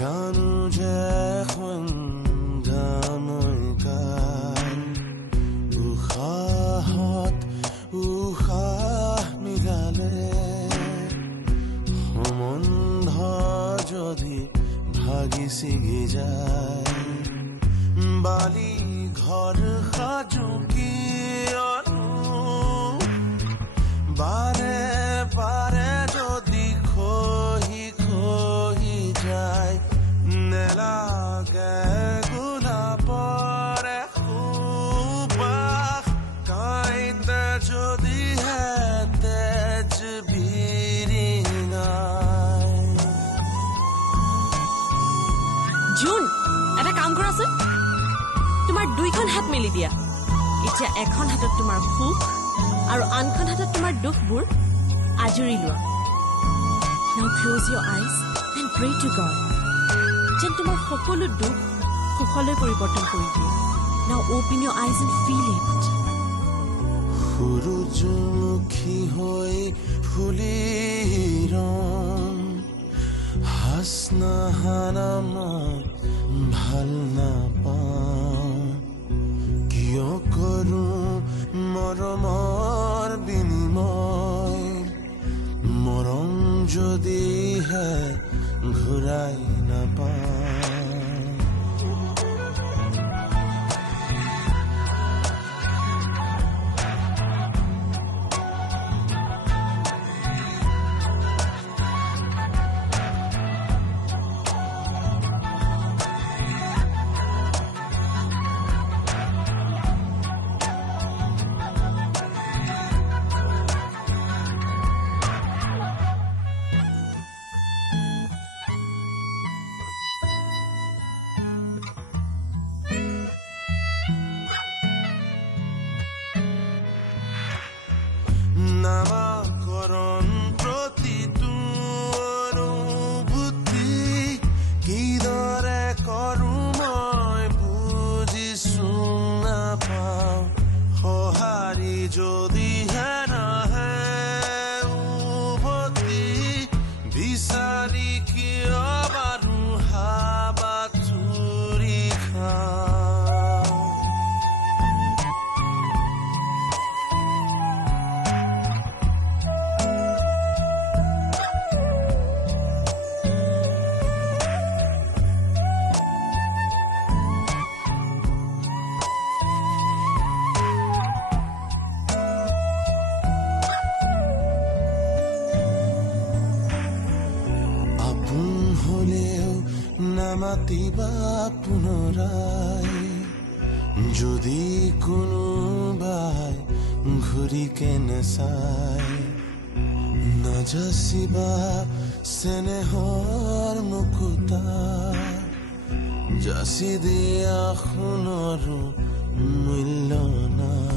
জানো যে সন্ধানৈ কাল উশাহত উশাহ মিলালে সম্বন্ধ যদি ভাগি ছিগি যায় বালি ঘৰ সাজু কিয়নো বাৰে বাৰে যদি খহি খহি যায় নেলাগে গোলাপৰে সুবাস কাইতে যদিহে তেজ বিৰিঙায় জুন এটা কাম কৰাচোন তোমাৰ দুইখন হাত মেলি দিয়া এতিয়া এখন হাতত তোমাৰ সুখ আৰু আনখন হাতত তোমাৰ দুখবোৰ আজৰি লোৱা Now close your eyes and pray to God যেন তোমাৰ সকলো দুখ সুখলৈ পৰিৱৰ্তন কৰি দিয়ে Now open your eyes and feel it সূৰুযমুখী হৈ ফুলিৰম হাসনাহানা মই ভাল নাপাওঁ কিয় কৰোঁ মৰমৰ বিনিময় মৰম যদিহে ঘূৰাই নাপাওঁ নামাকৰণ প্ৰতিটো অনুভূতি কিদৰে কৰোঁ মই বুজিছো নাপাওঁ সঁহাৰি যদিহে নাহে উভতি বিচাৰি কিয় বাৰু হাবাথুৰি খাওঁ নামাতিবা পুনৰাই যদি কোনোবাই ঘূৰি কেনে চাই নাযাচিবা চেনেহৰ মুকুতা যাচি দিয়া সোণৰো মূল্য নাই